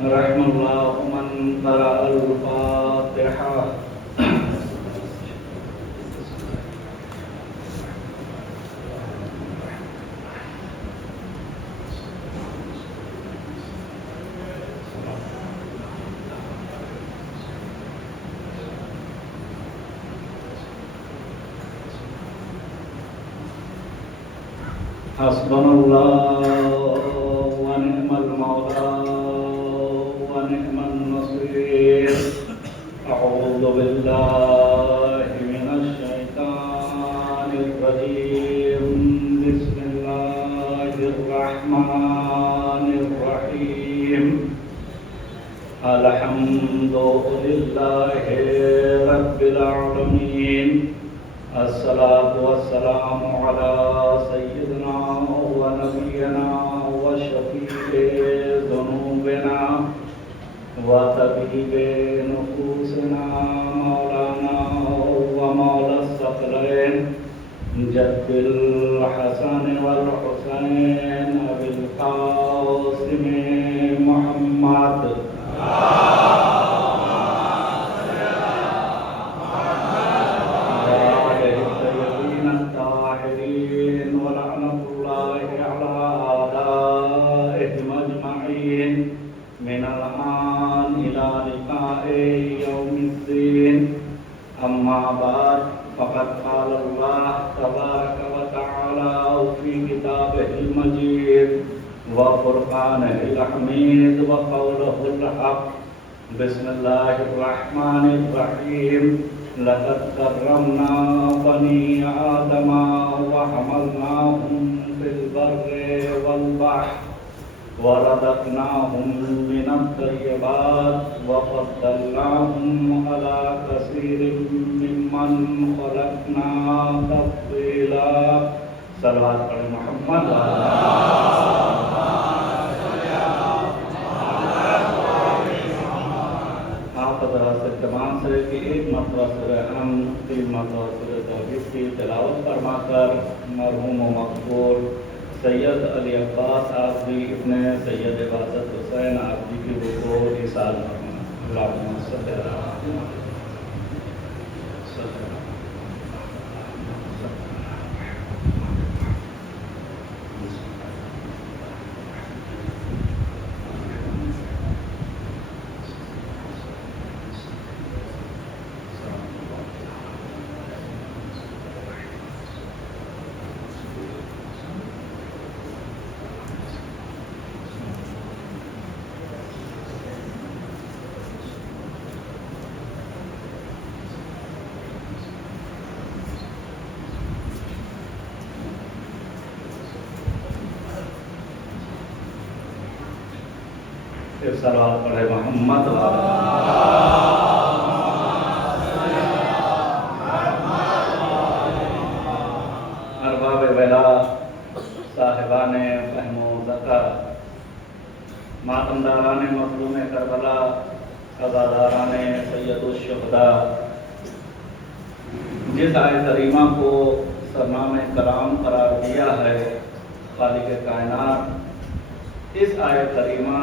رحم الله من قرأ الفاتحة. حسبنا الله ونعم المولى ونعم النصير. أعوذ بالله من الشيطان الرجيم. بسم الله الرحمن الرحيم. الحمد لله رب العالمين. الصلاة والسلام على سيدنا ونبينا وشفيع ذنوبنا وطبيب نفوسنا مولانا ومولى الثقلين جد الحسن والحسين أبي القاسم محمد أما بعد فقد قال الله تبارك وتعالى في كتابه المجيد وفرقانه الحميد وقوله الحق. بسم الله الرحمن الرحيم. لقد كرمنا بني آدم وحملناهم في البر والبحر ورزقناهم من الطيبات وفضلناهم على كثير ممن خلقنا تفضيلا. صلوات پر محمد. آپ حضرات سے تمام سے کہ ایک مرتبہ سورہ حمد، 3 مرتبہ سورہ توحید کی تلاوت فرما کر مرحوم و مقبول سید علی عباس آفری ابن سید عبادت حسین آفری کی روح کو ایصال فرمائیں. اللہم صلی علی محمد. پھر صلوات پڑھے محمد ارباب ولا صاحبان فہم و ذکا ماتمداران مظلوم کربلا عزاداران سید الشہداء. جس آیت کریمہ کو سرنام کلام قرار دیا ہے خالق کائنات، اس آیت کریمہ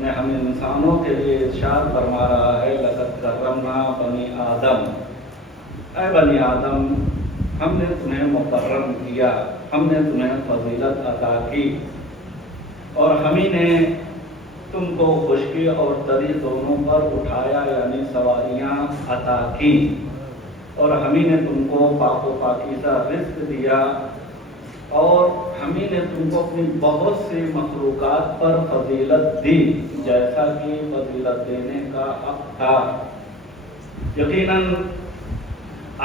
میں ہم انسانوں کے لیے ارشاد فرما رہا ہے لقد کرمنا بنی آدم. اے بنی آدم، ہم نے تمہیں مکرم کیا، ہم نے تمہیں فضیلت عطا کی، اور ہم ہی نے تم کو خشکی اور تری دونوں پر اٹھایا، یعنی سواریاں عطا کی، اور ہم ہی نے تم کو پاک و پاکیزہ رزق دیا، اور ہم ہی نے تم کو اپنی بہت سی مخلوقات پر فضیلت دی جیسا کہ فضیلت دینے کا حق تھا. یقیناً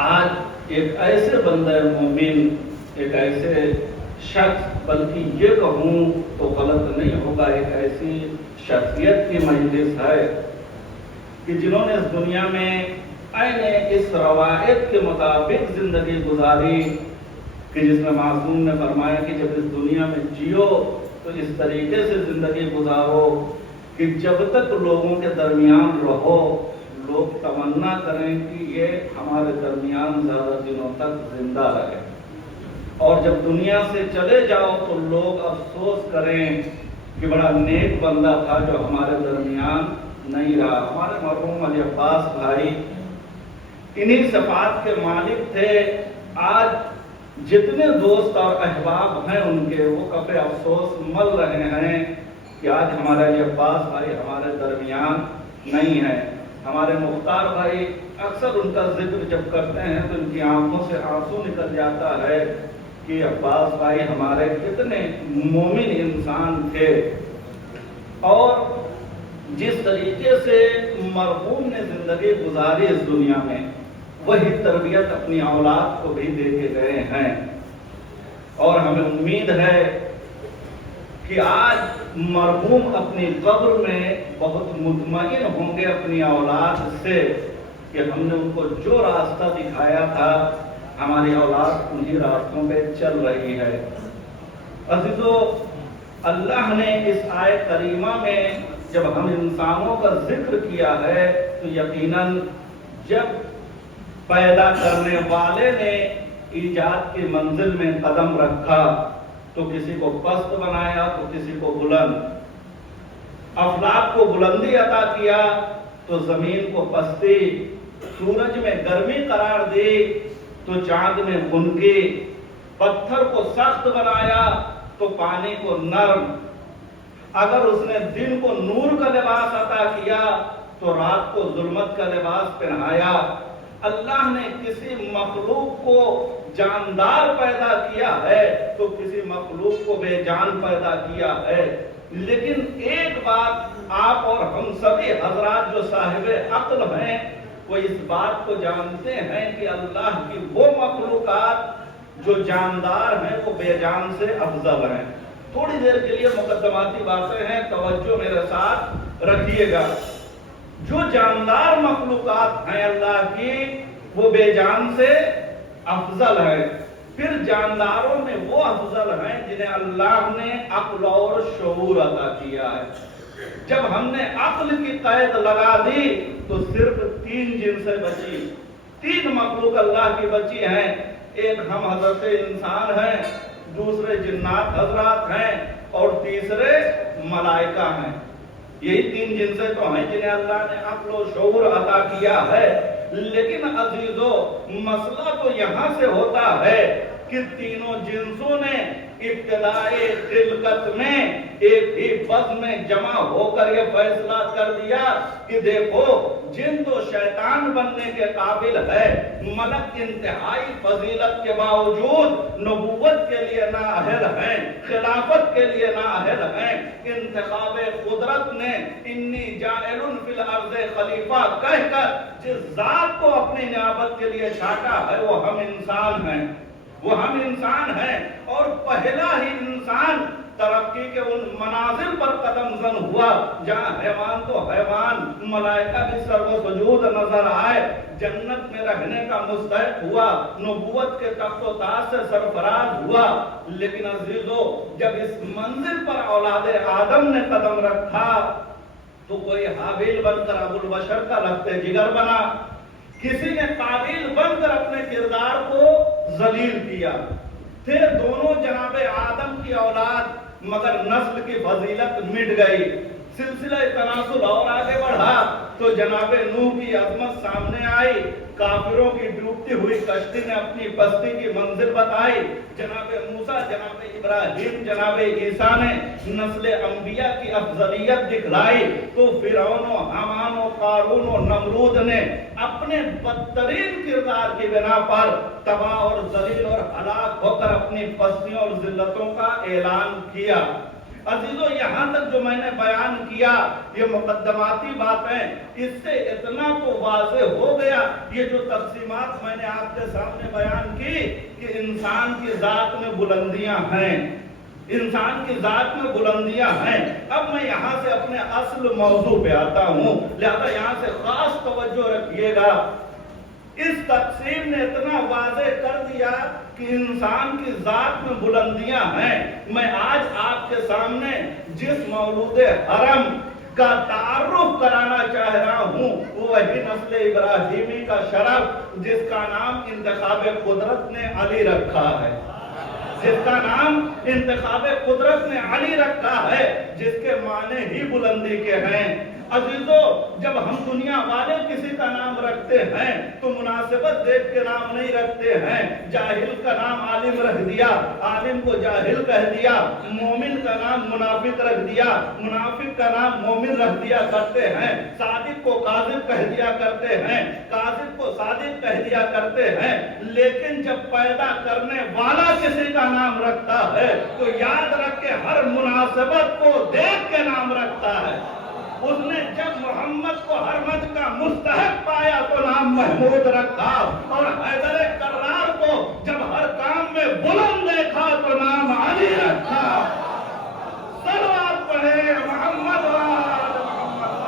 آج ایک ایسے بندہ مومن، ایک ایسے شخص، بلکہ یہ کہوں تو غلط نہیں ہوگا، ایک ایسی شخصیت کی مجلس ہے کہ جنہوں نے اس دنیا میں عین اس روایت کے مطابق زندگی گزاری کہ جس میں معصوم نے فرمایا کہ جب اس دنیا میں جیو تو اس طریقے سے زندگی گزارو کہ جب تک لوگوں کے درمیان رہو لوگ تمنا کریں کہ یہ ہمارے درمیان زیادہ دنوں تک زندہ رہے، اور جب دنیا سے چلے جاؤ تو لوگ افسوس کریں کہ بڑا نیک بندہ تھا جو ہمارے درمیان نہیں رہا۔ ہمارے مرحوم علی عباس بھائی انہی صفات کے مالک تھے۔ آج جتنے دوست اور احباب ہیں ان کے، وہ کفِ افسوس مل رہے ہیں کہ آج ہمارے علی عباس بھائی ہمارے درمیان نہیں ہیں۔ ہمارے مختار بھائی اکثر ان کا ذکر جب کرتے ہیں تو ان کی آنکھوں سے آنسو نکل جاتا ہے کہ عباس بھائی ہمارے کتنے مومن انسان تھے، اور جس طریقے سے مرحوم نے زندگی گزاری اس دنیا میں، وہی تربیت اپنی اولاد کو بھی دے کے گئے ہیں۔ اور ہمیں امید ہے کہ آج مرحوم اپنی قبر میں بہت مطمئن ہوں گے اپنی اولاد سے کہ ہم نے ان کو جو راستہ دکھایا تھا ہماری اولاد انہی راستوں پہ چل رہی ہے۔ عزیزو، اللہ نے اس آیت کریمہ میں جب ہم انسانوں کا ذکر کیا ہے تو یقیناً جب پیدا کرنے والے نے ایجاد کی منزل میں قدم رکھا تو کسی کو پست بنایا تو کسی کو بلند، افلاک کو بلندی عطا کیا تو زمین کو پستی، سورج میں گرمی قرار دی تو چاند میں خنکی، پتھر کو سخت بنایا تو پانی کو نرم، اگر اس نے دن کو نور کا لباس عطا کیا تو رات کو ظلمت کا لباس پہنایا۔ اللہ نے کسی مخلوق کو جاندار پیدا کیا ہے تو کسی مخلوق کو بے جان پیدا کیا ہے، لیکن ایک بات آپ اور ہم سبھی حضرات جو صاحب عقل ہیں وہ اس بات کو جانتے ہیں کہ اللہ کی وہ مخلوقات جو جاندار ہیں وہ بے جان سے افضل ہیں۔ تھوڑی دیر کے لیے مقدماتی باتیں ہیں، توجہ میرے ساتھ رکھیے گا۔ جو جاندار مخلوقات ہیں اللہ کی وہ بے جان سے افضل ہے، پھر جانداروں میں وہ افضل ہیں جنہیں اللہ نے عقل اور شعور عطا کیا ہے۔ جب ہم نے عقل کی قید لگا دی تو صرف 3 جنسیں بچی، 3 مخلوق اللہ کی بچی ہیں۔ ایک ہم حضرت انسان ہیں، دوسرے جنات حضرات ہیں اور تیسرے ملائکہ ہیں۔ یہی 3 جنسیں تو ہیں جنہیں اللہ نے عقل و شعور عطا کیا ہے۔ لیکن عزیزو، مسئلہ تو یہاں سے ہوتا ہے کہ تینوں جنسوں نے ابتدائی خلقت میں ایک ہی بز میں جمع ہو کر یہ فیصلہ کر دیا کہ دیکھو جن تو شیطان بننے کے قابل ہے، ملک انتہائی فضیلت کے باوجود نبوت کے لیے نااہل ہیں، خلافت کے لیے نااہل ہیں۔ انتخاب قدرت نے انی جاعل فی الارض خلیفہ کہہ کر جس ذات کو اپنی نیابت کے لیے چھانٹا ہے وہ ہم انسان ہیں، وہ ہم انسان ہیں۔ اور پہلا ہی انسان ترقی کے ان منازل پر قدم زن ہوا جہاں حیوان تو حیوان، ملائکہ بھی سر و سجود نظر آئے، جنت میں رہنے کا مستحق ہوا، نبوت کے تخت و تاج سے سرفراز ہوا۔ لیکن عزیزو، جب اس منزل پر اولاد آدم نے قدم رکھا تو کوئی حابیل بن کر ابو البشر کا لخت جگر بنا، کسی نے قابیل بن کر اپنے کردار کو ذلیل کیا۔ تھے دونوں جناب آدم کی اولاد مگر نسل کی فضیلت مٹ گئی، سلسلہ تناسل اور آگے بڑھا تو جناب نوح کی عظمت سامنے آئی، کافروں کی ڈوبتی ہوئی کشتی نے اپنی بستی کی منزل بتائی، جناب موسیٰ، جناب ابراہیم، جناب عیسیٰ نے نسل انبیاء کی افضلیت دکھلائی، تو فرعون و حامان و قارون و نمرود نے اپنے بدترین کردار کی بنا پر تباہ اور ذلیل اور ہلاک ہو کر اپنی پستیوں اور ذلتوں کا اعلان کیا۔ عزیزو، یہاں تک جو میں نے بیان کیا یہ مقدماتی باتیں، اس سے اتنا تو واضح ہو گیا یہ جو تقسیمات میں نے آپ کے سامنے بیان کی کہ انسان کی ذات میں بلندیاں ہیں، انسان کی ذات میں بلندیاں ہیں۔ اب میں یہاں سے اپنے اصل موضوع پہ آتا ہوں، لہذا یہاں سے خاص توجہ رکھیے گا۔ اس تقسیم نے اتنا واضح کر دیا کہ انسان کی ذات میں بلندیاں ہیں۔ میں آج آپ کے سامنے جس مولود حرم کا تعارف کرانا چاہ رہا ہوں وہی نسل ابراہیمی کا شرف جس کا نام انتخاب قدرت نے علی رکھا ہے۔ جس کا نام انتخاب قدرت نے علی رکھا ہے، جس کے معنی ہی بلندی کے ہیں۔ عزیزو، جب ہم دنیا والے کسی کا نام رکھتے ہیں تو مناسبت دیکھ کے نام نہیں رکھتے ہیں۔ جاہل کا نام عالم رکھ دیا، عالم کو جاہل کہہ دیا، مومن کا نام منافق رکھ دیا، منافق کا نام مومن رکھ دیا کرتے ہیں، صادق کو کاذب کہہ دیا کرتے ہیں، کاذب کو صادق کہہ دیا کرتے ہیں۔ لیکن جب پیدا کرنے والا کسی کا نام رکھتا ہے تو یاد رکھ کے ہر مناسبت کو دیکھ کے نام رکھتا ہے۔ اس نے جب محمد کو حرمت کا مستحق پایا تو نام محمود رکھا، اور حیدر کرار کو جب ہر کام میں بلند دیکھا تو نام علی رکھا۔ صلوات پڑھے محمد وآل محمد۔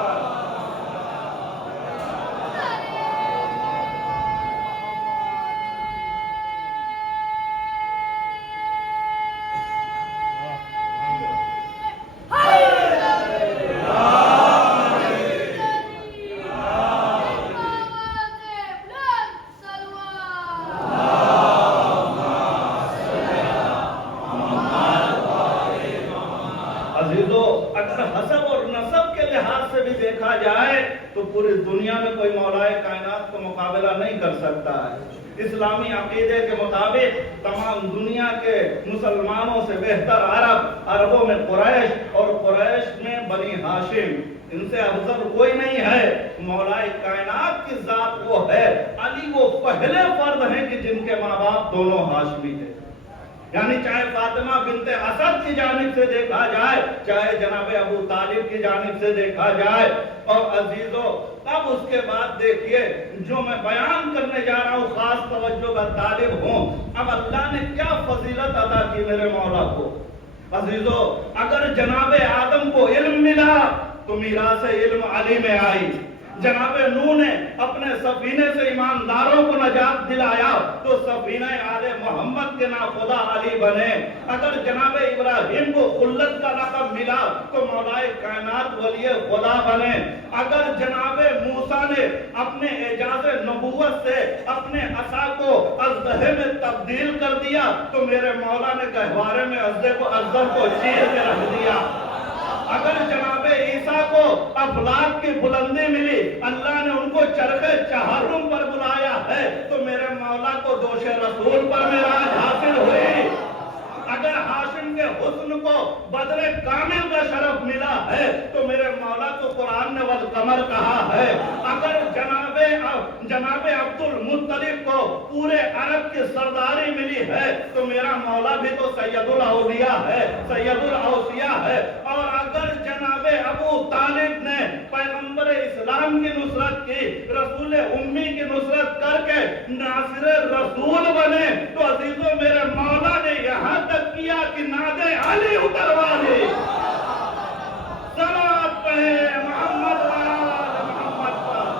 اگر حسب اور نسب کے لحاظ سے بھی دیکھا جائے تو پوری دنیا میں کوئی مولا کائنات کا مقابلہ نہیں کر سکتا ہے۔ اسلامی عقیدے کے مطابق تمام دنیا کے مسلمانوں سے بہتر عربوں میں قریش، اور قریش میں بنی ہاشم، ان سے افضل کوئی نہیں ہے۔ مولا کائنات کی ذات وہ ہے۔ علی وہ پہلے فرد ہیں کہ جن کے ماں باپ دونوں ہاشمی تھے، یعنی چاہے فاطمہ بنت اسد کی جانب سے دیکھا جائے، چاہے جناب ابو طالب کی جانب سے دیکھا جائے۔ اور عزیزو، اب اس کے بعد دیکھیے جو میں بیان کرنے جا رہا ہوں، خاص توجہ کا طالب ہوں۔ اب اللہ نے کیا فضیلت عطا کی میرے مولا کو۔ عزیزو، اگر جناب آدم کو علم ملا تو میراث علم علی میں آئی۔ جناب نوح نے اپنے سفینے سے ایمانداروں کو نجات دلایا تو سفینہ آل محمد کے نام خدا علی بنے۔ اگر جناب ابراہیم کو خلت کا لقب ملا تو مولا کائنات ولی خدا بنے۔ اگر جناب موسیٰ نے اپنے اعجاز نبوت سے اپنے عصا کو اژدہے میں تبدیل کر دیا تو میرے مولا نے گہوارے میں ازدر کو چیر کے رکھ دیا۔ اگر جناب عیسیٰ کو افلاک کی بلندی ملی، اللہ نے ان کو چرخ چہارم پر بلایا ہے تو میرے مولا کو دوش رسول پر معراج حاصل ہوئی۔ اگر ہاشم کے حسن کو بدر کامل کا شرف ملا ہے تو میرے مولا کو قرآن نے والقمر کہا ہے۔ اگر جناب عبد المطلب کو پورے عرب کی سرداری ملی ہے تو میرا مولا بھی تو سید الاولیاء ہے، سید الاوصیاء ہے۔ اور اگر جناب ابو طالب نے پیغمبر اسلام کی نصرت کی، رسول امی کی نصرت کر کے ناصر رسول بنے تو عزیزو میرے مولا نے یہاں تک کیا کہ ناد علی اتروا دی۔ صلوات پڑھے محمد وآل محمد پر۔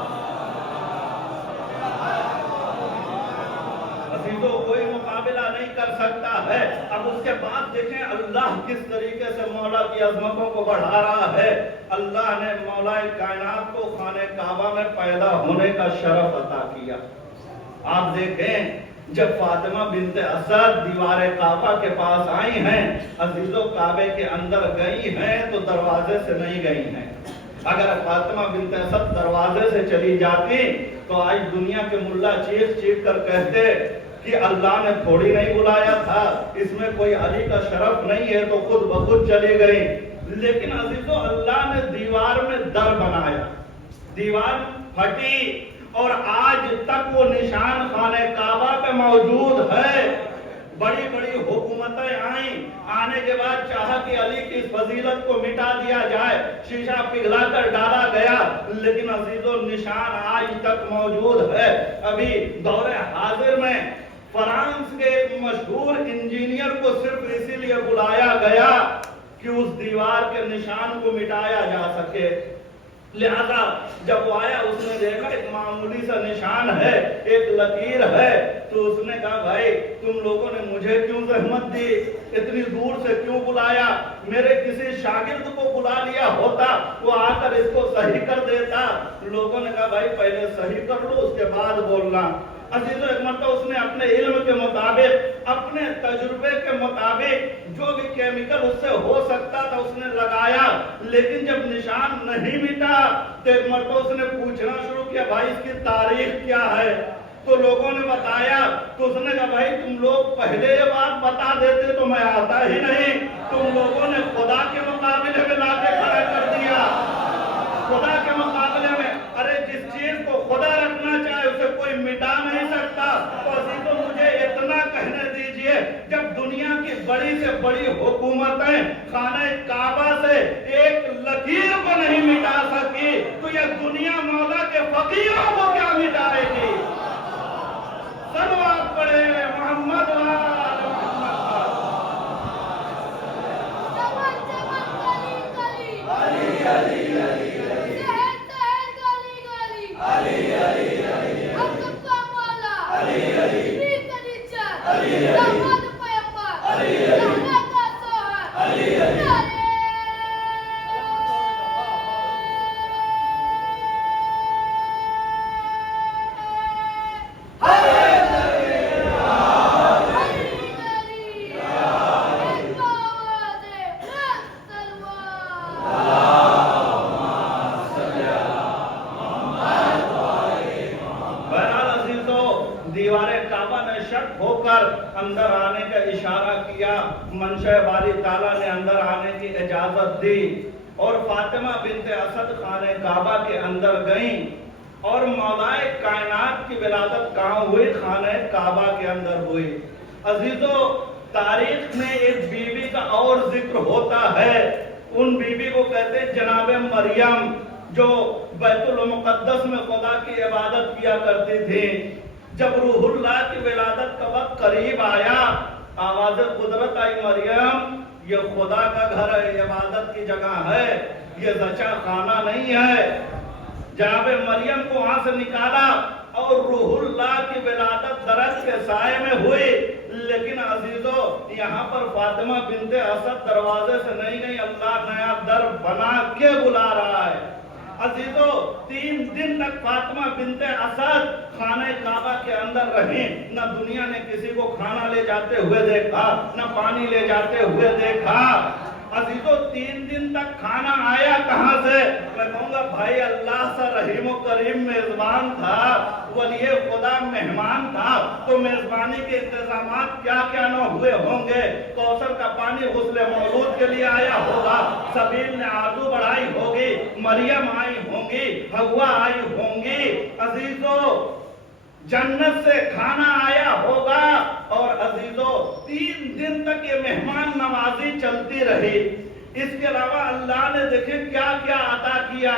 عزیزو، کوئی مقابلہ نہیں کر سکتا ہے۔ اب اس کے بعد دیکھیں اللہ کس طریقے سے مولا کی عظمتوں کو بڑھا رہا ہے۔ اللہ نے مولا کائنات کو خانہ کعبہ میں پیدا ہونے کا شرف عطا کیا۔ آپ دیکھیں جب فاطمہ بنت اسد دیوار کعبہ کے پاس آئی ہیں، عزیزو کعبے کے اندر گئی ہیں تو دروازے سے نہیں گئی ہیں۔ اگر فاطمہ بنت اسد دروازے سے چلی جاتی تو آج دنیا کے ملا چیخ چیخ کر کہتے کہ اللہ نے تھوڑی نہیں بلایا تھا، اس میں کوئی علی کا شرف نہیں ہے، تو خود بخود چلی گئی۔ لیکن عزیزو اللہ نے دیوار میں در بنایا، دیوار پھٹی، اور آج تک وہ نشان خانہ کعبہ پہ موجود ہے۔ بڑی بڑی حکومتیں آئیں، آنے کے بعد چاہا کہ علی کی فضیلت کو مٹا دیا جائے، شیشہ پگھلا کر ڈالا گیا، لیکن عزیزو نشان آج تک موجود ہے۔ ابھی دور حاضر میں فرانس کے ایک مشہور انجینئر کو صرف اسی لیے بلایا گیا کہ اس دیوار کے نشان کو مٹایا جا سکے۔ لہذا جب وہ آیا اس نے دیکھا ایک معمولی سا نشان ہے، ایک لکیر ہے، تو اس نے کہا بھائی تم لوگوں نے مجھے کیوں زحمت دی، اتنی دور سے کیوں بلایا، میرے کسی شاگرد کو بلا لیا ہوتا وہ آ کر اس کو صحیح کر دیتا۔ لوگوں نے کہا بھائی پہلے صحیح کر لو اس کے بعد بولنا۔ عزیزو ایک مرتبہ اس نے اپنے علم کے مطابق، اپنے تجربے کے مطابق جو بھی کیمیکل اس سے ہو سکتا تھا اس نے لگایا، لیکن جب نشان نہیں مٹا تو ایک مرتبہ اس نے پوچھنا شروع کیا بھائی اس کی تاریخ کیا ہے؟ تو لوگوں نے بتایا تو اس نے کہا بھائی تم لوگ پہلے یہ بات بتا دیتے تو میں آتا ہی نہیں، تم لوگوں نے خدا کے مقابلے میں لا کے کھڑا کر دیا، خدا کے مقابلے میں۔ ارے جس چیز کو خدا رکھنا چاہے اسے کوئی مٹا نہیں سکتا۔ تو عزیزو مجھے اتنا کہنے دیجئے، جب دنیا کی بڑی سے بڑی حکومتیں خانہ کعبہ سے ایک لکیر کو نہیں مٹا سکی تو یہ دنیا مولا کے فقیروں کو کیا مٹائے گی؟ صلوات پڑھے محمد وآل محمد۔ علی علی علی اندر آنے کا اشارہ کیا، منشاء باری تعالیٰ نے اندر آنے کی اجازت دی اور فاطمہ بنت اسد خانہ کعبہ کے اندر گئیں اور مولائے کائنات کی ولادت کہاں ہوئی؟ خانہ کعبہ کے اندر ہوئی۔ عزیزو تاریخ میں ایک بیوی کا اور ذکر ہوتا ہے، ان بیوی کو کہتے ہیں جناب مریم، جو بیت المقدس میں خدا کی عبادت کیا کرتی تھی۔ جب روح اللہ کی ولادت کا وقت قریب آیا، آواز قدرت آئی مریم یہ خدا کا گھر ہے، عبادت کی جگہ ہے، یہ زچا خانہ نہیں ہے۔ جناب مریم کو وہاں سے نکالا اور روح اللہ کی ولادت درخت کے سائے میں ہوئی۔ لیکن عزیزو یہاں پر فاطمہ بنت اسد دروازے سے نہیں گئی، اللہ نیا در بنا کے بلا رہا ہے۔ عزیزو 3 دن تک فاطمہ بنت اسد خانہ کعبہ کے اندر رہیں، نہ دنیا نے کسی کو کھانا لے جاتے ہوئے دیکھا، نہ پانی لے جاتے ہوئے دیکھا۔ عزیزو 3 دن تک کھانا آیا کہاں سے؟ میں کہوں گا بھائی اللہ سا رحیم و کریم میزبان تھا، ولی خدا مہمان تھا، تو میزبانی کے انتظامات کیا کیا نہ ہوئے ہوں گے۔ کوثر کا پانی غسل مولود کے لیے آیا ہوگا، سبیل نے آرزو بڑھائی ہوگی، مریم آئی ہوں گی، حوا آئی ہوں گی۔ عزیزو جنت سے کھانا آیا ہوگا اور عزیزو 3 دن تک یہ مہمان نوازی چلتی رہی۔ اس کے علاوہ اللہ نے دیکھیں کیا کیا عطا کیا۔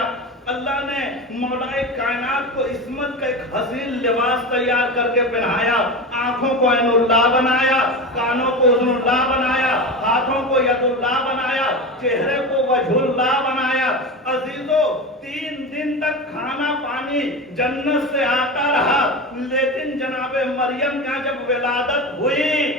اللہ نے مولا کائنات کو عصمت کا ایک حسین لباس تیار کر کے پہنایا، آنکھوں کو عین اللہ بنایا، کانوں کو اذن اللہ بنایا، ہاتھوں کو ید اللہ بنایا، چہرے کو وجہ اللہ بنایا۔ عزیزو 3 دن تک کھانا پانی جنت سے آتا رہا، لیکن جناب مریم کا جب ولادت ہوئی،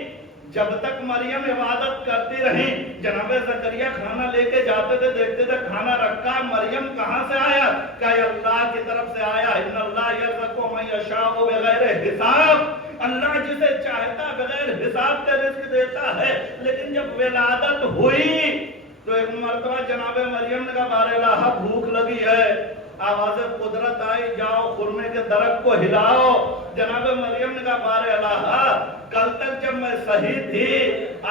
جب تک مریم عبادت کرتی رہی، جناب زکریا کھانا لے کے جاتے تھے، دیکھتے تھے کھانا رکھا، مریم کہاں سے آیا؟ کہ اللہ کی طرف سے آیا، ان اللہ یرزق من یشاء بغیر حساب، اللہ جسے چاہتا بغیر حساب کے رزق دیتا ہے۔ لیکن جب ولادت ہوئی تو ایک مرتبہ جناب مریم نے کہا بار الہ بھوک لگی ہے، آواز قدرت آئی جاؤ خرمے کے درخت کو ہلاؤ۔ جناب مریم نے کہا بار الہ کل تک جب میں صحیح تھی،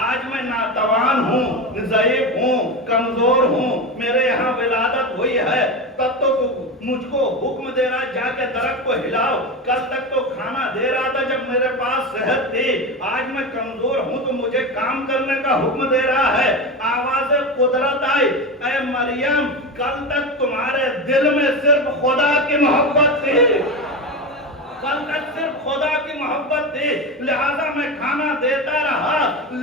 آج میں ناتوان ہوں، ضعیف ہوں، کمزور ہوں، میرے یہاں ولادت ہوئی ہے، تب تو مجھ کو حکم دے رہا جا کے درخت کو ہلاؤ، کل تک تو کھانا دے رہا تھا جب میرے پاس صحت تھی، آج میں کمزور ہوں تو مجھے کام کرنے کا حکم دے رہا ہے۔ آواز قدرت آئی اے مریم کل تک تمہارے دل میں صرف خدا کی محبت تھی، کل تک صرف خدا کی محبت تھی، لہذا میں کھانا دیتا رہا،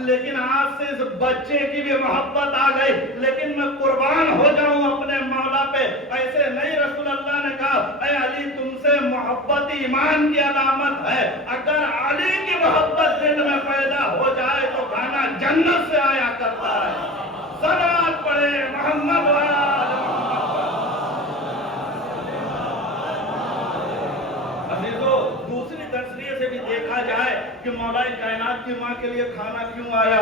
لیکن آج سے اس بچے کی بھی محبت آ گئی، لیکن میں قربان ہو جاؤں اپنے مولا پہ۔ ایسے نہیں، رسول اللہ نے کہا اے علی تم سے محبت ایمان کی علامت ہے، اگر علی کی محبت دل میں پیدا ہو جائے تو کھانا جنت سے آیا کرتا ہے۔ صلوات پڑھے محمد وآل محمد۔ عزیزو دوسری تصریح کہ مولا کائنات کی ماں کے لیے کھانا کیوں آیا؟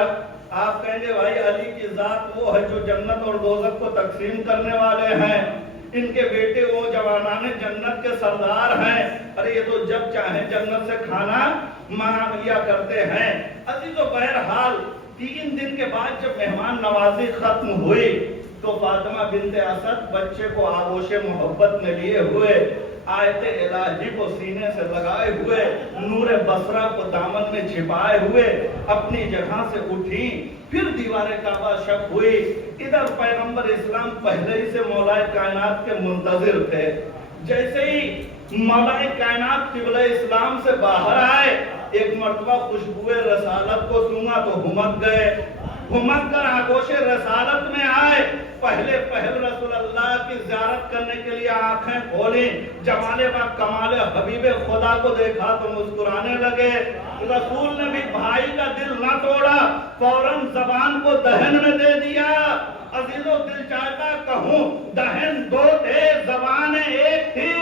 آپ کہیں گے بھائی علی کی ذات وہ ہے جو جنت اور دوزخ کو تقسیم کرنے والے ہیں، ان کے بیٹے وہ جوانان جنت کے سردار ہیں، ارے یہ تو جب چاہیں جنت سے کھانا مانگ لیا کرتے ہیں۔ عزیزو بہرحال 3 دن کے بعد جب مہمان نوازی ختم ہوئی تو فاطمہ بنت اسد بچے کو آغوش محبت میں لیے ہوئے، آیت الہی کو سینے سے لگائے ہوئے، نور بصرہ کو دامن میں چھپائے ہوئے اپنی جگہ سے اٹھی، پھر دیوار کعبہ شق ہوئی۔ ادھر پیغمبر اسلام پہلے ہی سے مولا کائنات کے منتظر تھے۔ جیسے ہی مولا کائنات قبلہ اسلام سے باہر آئے، ایک مرتبہ خوشبوئے رسالت کو سونگا تو ہمت گئے، ہمت کر آغوش رسالت میں آئے، پہلے پہل رسول اللہ کی زیارت کرنے کے لیے آنکھیں کھولیں، جمال و کمال حبیب خدا کو دیکھا تو مسکرانے لگے۔ رسول نے بھی بھائی کا دل نہ توڑا، فوراً زبان کو دہن میں دے دیا۔ عزیزو دل چاہتا کہوں دہن 2 تھے زبان ایک تھی،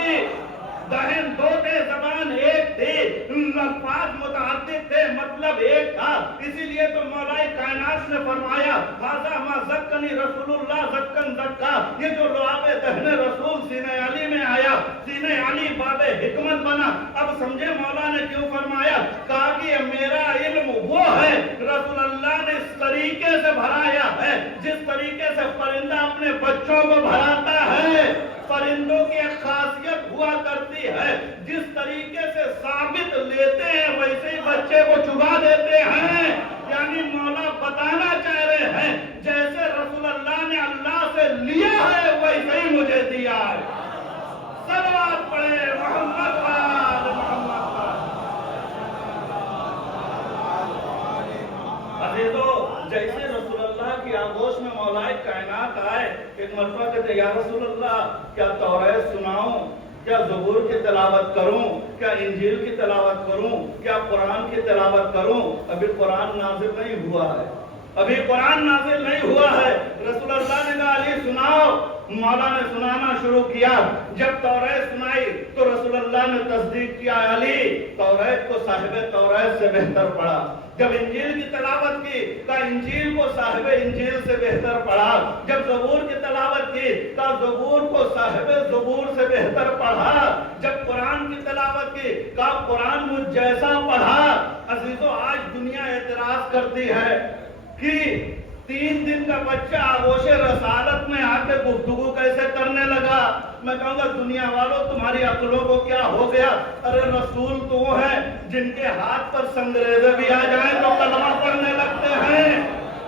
دہن 2 تھے زبان ایک تھی، الفاظ متعدد تھے مطلب ایک تھا۔ اسی لیے تو مولا کائنات نے فرمایا ھذا ما زکانی رسول اللہ زکن زکا، یہ جو لعاب دہن رسول سینہ علی میں آیا، سینہ علی باب حکمت بنا۔ اب سمجھے مولا نے کیوں فرمایا؟ کہا کہ میرا علم وہ ہے رسول اللہ نے اس طریقے سے بھرایا ہے جس طریقے سے پرندہ اپنے بچوں کو بھراتا ہے۔ پرندوں کی ایک خاصیت ہوا کرتی ہے، جس طریقے سے ثابت لیتے ہیں ویسے ہی بچے کو چبا دیتے ہیں۔ یعنی مولا بتانا چاہ رہے ہیں جیسے رسول اللہ نے اللہ سے لیا ہے ویسے ہی مجھے دیا ہے۔ صلوات پڑھے محمد وآل محمد۔ عزیزو جیسے رسول اللہ کی آغوش میں مولا کائنات آئے، ایک مرتبہ کہتے یا رسول اللہ کیا توریت سناؤں، کیا زبور کی تلاوت کروں، کیا انجیل کی تلاوت کروں، کیا قرآن کی تلاوت کروں؟ ابھی قرآن نازل نہیں ہوا ہے، ابھی قرآن نازل نہیں ہوا ہے۔ رسول اللہ نے کہا علی سناؤ، مولا نے سنانا شروع کیا۔ جب توریت سنائی تو رسول اللہ نے تصدیق کیا علی توریت کو صاحب توریت سے بہتر پڑھا۔ جب انجیل کی تلاوت کی تو انجیل کو صاحب انجیل سے بہتر پڑھا۔ جب زبور کی تلاوت کی تو زبور کو صاحب زبور سے بہتر پڑھا۔ جب قرآن کی تلاوت کی تو قرآن مجھ جیسا پڑھا۔ عزیزو آج دنیا اعتراض کرتی ہے کہ 3 دن کا بچہ آغوش رسالت میں آ کے گفتگو کیسے کرنے لگا؟ میں کہوں گا دنیا والوں تمہاری عقلوں کو کیا ہو گیا؟ ارے رسول تو ہے جن کے ہاتھ پر سنگریزے بھی آ جائیں تو کلمہ پڑھنے لگتے ہیں،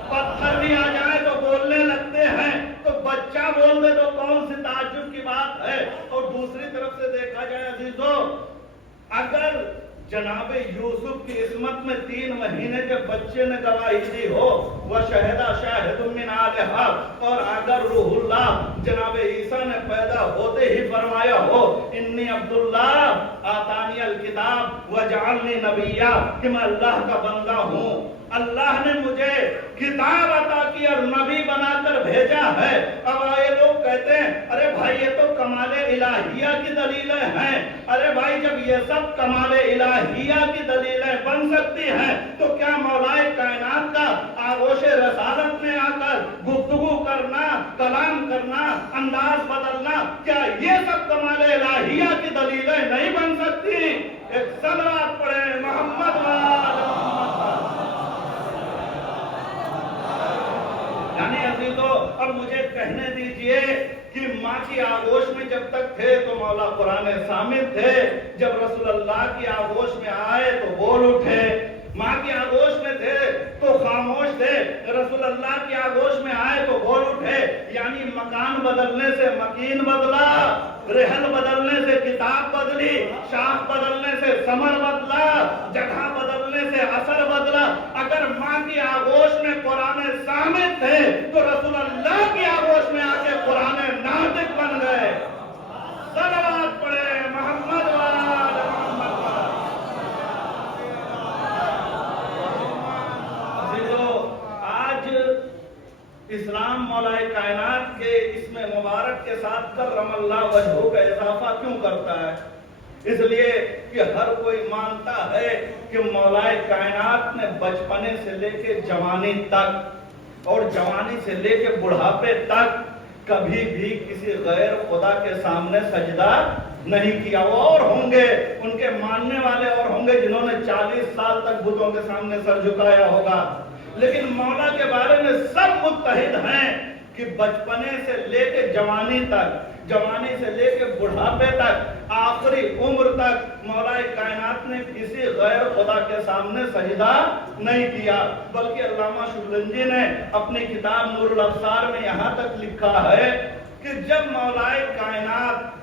پتھر بھی آ جائیں تو بولنے لگتے ہیں، تو بچہ بول دے تو کون سی تعجب کی بات ہے؟ اور دوسری طرف سے دیکھا جائے عزیزو، اگر جناب یوسف کی عصمت میں 3 مہینے کے بچے نے گواہی دی ہو وَشَهِدَ شَاهِدٌ مِّنْ أَهْلِهَا، اور اگر روح اللہ جناب عیسیٰ نے پیدا ہوتے ہی فرمایا ہو انی عبداللہ آتانی الکتاب وجعلنی نبیہ، کہ میں اللہ کا بندہ ہوں، اللہ نے مجھے کتاب عطا کی اور نبی بنا کر بھیجا ہے۔ اب یہ لوگ کہتے ہیں ارے بھائی یہ تو کمال الہیہ کی دلیلیں ہیں۔ ارے بھائی جب یہ سب کمال الہیہ کی دلیلیں بن سکتی ہیں تو کیا مولا کائنات کا آغوش رسالت میں آ کر گفتگو کرنا، کلام کرنا، انداز بدلنا، کیا یہ سب کمال الہیہ کی دلیلیں نہیں بن سکتی؟ ایک صلوات پڑھے محمد وآل محمد۔ یعنی عزیزو اب مجھے کہنے دیجئے کہ ماں کی آغوش میں جب تک تھے تو مولا قرآن صامت تھے، جب رسول اللہ کی آغوش میں آئے تو بول اٹھے، ماں کی آغوش میں تھے تو خاموش تھے، رسول اللہ کی آغوش میں آئے تو بول اٹھے۔ یعنی مکان بدلنے سے مکین بدلا، رحل بدلنے سے کتاب بدلی، شاخ بدلنے سے ثمر بدلا، جگہ بدلنے سے اثر بدلا۔ اگر ماں کی آغوش میں قرآن صامت تھے تو رسول اللہ کی آغوش میں آ کے قرآن ناطق بن گئے۔ صلوات پڑھے محمد وآل محمد۔ آج اسلام مولا کائنات کے اسم مبارک کے ساتھ کرم اللہ وجہہ کا اضافہ کیوں کرتا ہے؟ اس لیے کہ ہر کوئی مانتا ہے کہ مولا کائنات نے بچپنے سے لے کے جوانی تک اور جوانی سے لے کے بڑھاپے تک کبھی بھی کسی غیر خدا کے سامنے سجدہ نہیں کیا. وہ اور ہوں گے, ان کے ماننے والے اور ہوں گے جنہوں نے 40 سال تک بتوں کے سامنے سر جھکایا ہوگا, لیکن مولا کے بارے میں سب متحد ہیں کہ بچپنے سے لے کے جوانی تک, جوانی سے لے کے بڑھاپے تک, آخری عمر تک مولا کائنات نے کسی غیر خدا کے سامنے سجدہ نہیں کیا. بلکہ علامہ شبلنجی نے اپنی کتاب نور الابصار میں یہاں تک لکھا ہے کہ جب مولا کائنات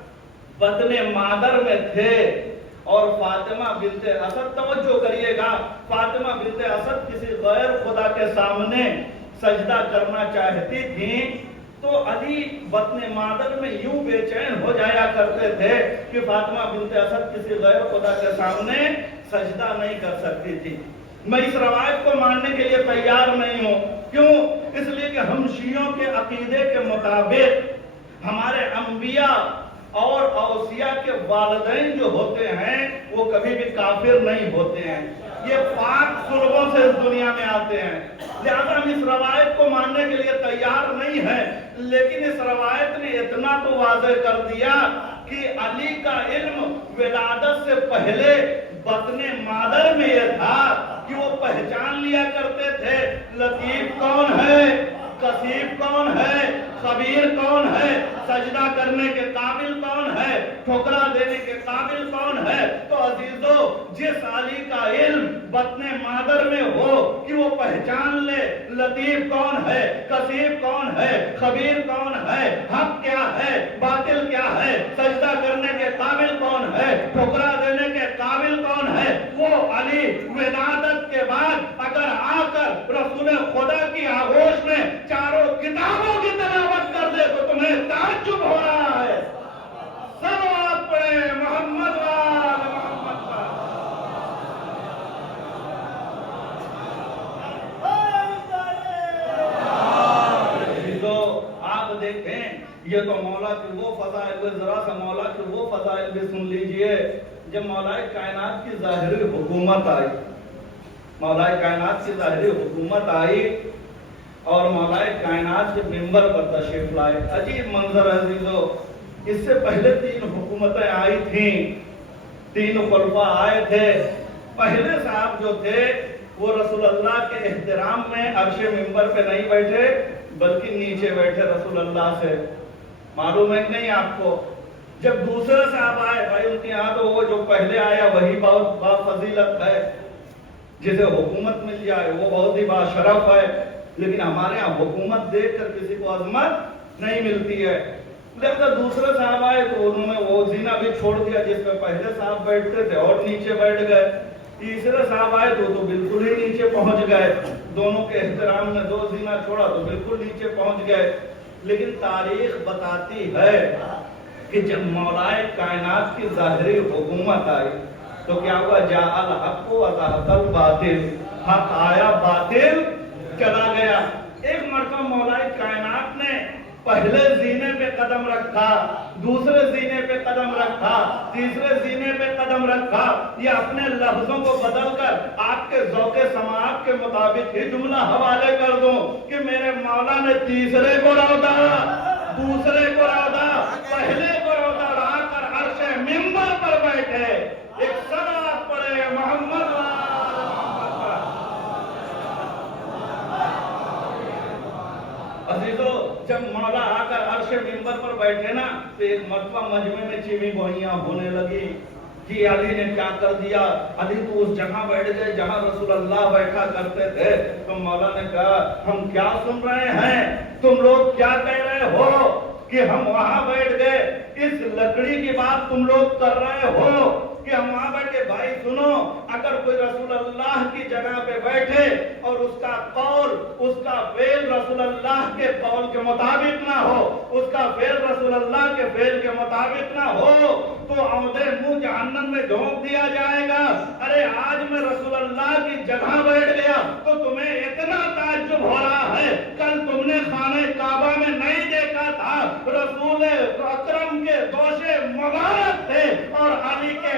بطن مادر میں تھے اور فاطمہ بنت اسد, توجہ کریے گا, فاطمہ بنت اسد کسی غیر خدا کے سامنے سجدہ کرنا چاہتی تھیں تو علی بطن مادر میں یوں بے چین ہو جایا کرتے تھے کہ فاطمہ بنت اسد کسی غیر خدا کے سامنے سجدہ نہیں کر سکتی تھی. میں اس روایت کو ماننے کے لیے تیار نہیں ہوں. کیوں؟ اس لیے کہ ہم شیعوں کے عقیدے کے مطابق ہمارے انبیاء اور اوصیاء کے والدین جو ہوتے ہیں وہ کبھی بھی کافر نہیں ہوتے ہیں, یہ پاک صلبوں سے اس دنیا میں آتے ہیں. لہذا ہم اس روایت کو ماننے کے لیے تیار نہیں ہیں, لیکن اس روایت نے اتنا تو واضح کر دیا کہ علی کا علم ولادت سے پہلے بطن مادر میں یہ تھا کہ وہ پہچان لیا کرتے تھے لطیف کون ہے, کثیف کون ہے, خبیر کون ہے, سجدہ کرنے کے قابل کون ہے, ٹھکرا دینے کے قابل کون ہے. تو عزیزو, جس علی کا علم بطن مادر میں ہو کہ وہ پہچان لے لطیف کون ہے, کثیف کون ہے, خبیر کون ہے, حق کیا ہے, باطل کیا ہے, سجدہ کرنے کے قابل کون ہے, ٹھکرا دینے کے قابل کون ہے, وہ علی ولادت کے بعد اگر آ کر رسول خدا کی آغوش میں چاروں کتابوں کی تلاوت کر دے تو تمہیں تعجب ہو رہا ہے. صلوات پڑھے محمد وآل محمد پر. آپ دیکھیں, یہ تو مولا کی وہ فضائل, ذرا سا مولا کی وہ فضائل بھی سن لیجئے. جب مولا کائنات کی ظاہری حکومت آئی, مولا کائنات کی ظاہری حکومت آئی اور مولا کائنات کے منبر پر تشریف لائے, عجیب منظر عزیزو. اس سے پہلے 3 حکومتیں آئی تھیں, 3 خلفاء آئے تھے. پہلے صاحب جو تھے وہ رسول اللہ کے احترام میں عرش منبر پہ نہیں بیٹھے بلکہ نیچے بیٹھے رسول اللہ سے. معلوم ہے کہ نہیں آپ کو؟ جب دوسرے صاحب آئے, بھائی ان کے یہاں تو وہ جو پہلے آیا وہی بہت با فضیلت ہے, جسے حکومت مل جائے وہ بہت ہی باشرف ہے, لیکن ہمارے یہاں حکومت دیکھ کر کسی کو عظمت نہیں ملتی ہے. لہذا دوسرے صاحب آئے تو انہوں نے وہ زینہ بھی چھوڑ دیا جس پہ پہلے صاحب بیٹھتے تھے اور نیچے بیٹھ گئے. تیسرے صاحب آئے تو بالکل ہی نیچے پہنچ گئے, دونوں کے احترام میں 2 زینہ چھوڑا تو بالکل نیچے پہنچ گئے. لیکن تاریخ بتاتی ہے کہ جب مولا کائنات کی ظاہری حکومت آئی تو کیا ہوا, جاء الحق وزهق الباطل, حق آیا باطل چلا گیا. ایک مرتبہ مولا کائنات نے پہلے زینے پہ قدم رکھا, دوسرے زینے پہ قدم رکھا, تیسرے زینے پہ قدم رکھا. یہ اپنے لفظوں کو بدل کر آپ کے ذوق سماعت کے مطابق ہی جملہ حوالے کر دوں کہ میرے مولا نے تیسرے کو رودا, دوسرے کو رودا, پہلے کو رودا, رہا کر عرش منبر پر بیٹھے. ایک صلوات پڑھے محمد عزیزو. جب مولا آ کر عرش منبر پر بیٹھے نا تو ایک مرتبہ مجمع میں چیمی بوئیاں ہونے لگی کہ علی نے کیا کر دیا, علی تو اس جگہ بیٹھ گئے جہاں رسول اللہ بیٹھا کرتے تھے. تو مولا نے کہا ہم کیا سن رہے ہیں, تم لوگ کیا کہہ رہے ہو کہ ہم وہاں بیٹھ گئے, اس لکڑی کی بات تم لوگ کر رہے ہو کہ ہم وہاں بیٹھے. بھائی سنو, اگر کوئی رسول اللہ کی جگہ پہ بیٹھے اور اس کا قول, اس کا فعل رسول اللہ کے قول کے مطابق نہ ہو, اس کا فعل رسول اللہ کے فعل کے مطابق نہ ہو تو عودے منہ جہنم میں ڈھونک دیا جائے گا. ارے آج میں رسول اللہ کی جگہ بیٹھ گیا تو تمہیں اتنا تعجب ہو رہا ہے, کل تم نے خانہ کعبہ میں نہیں دیکھا تھا, رسول اکرم کے دوشے مبارک تھے اور علی کے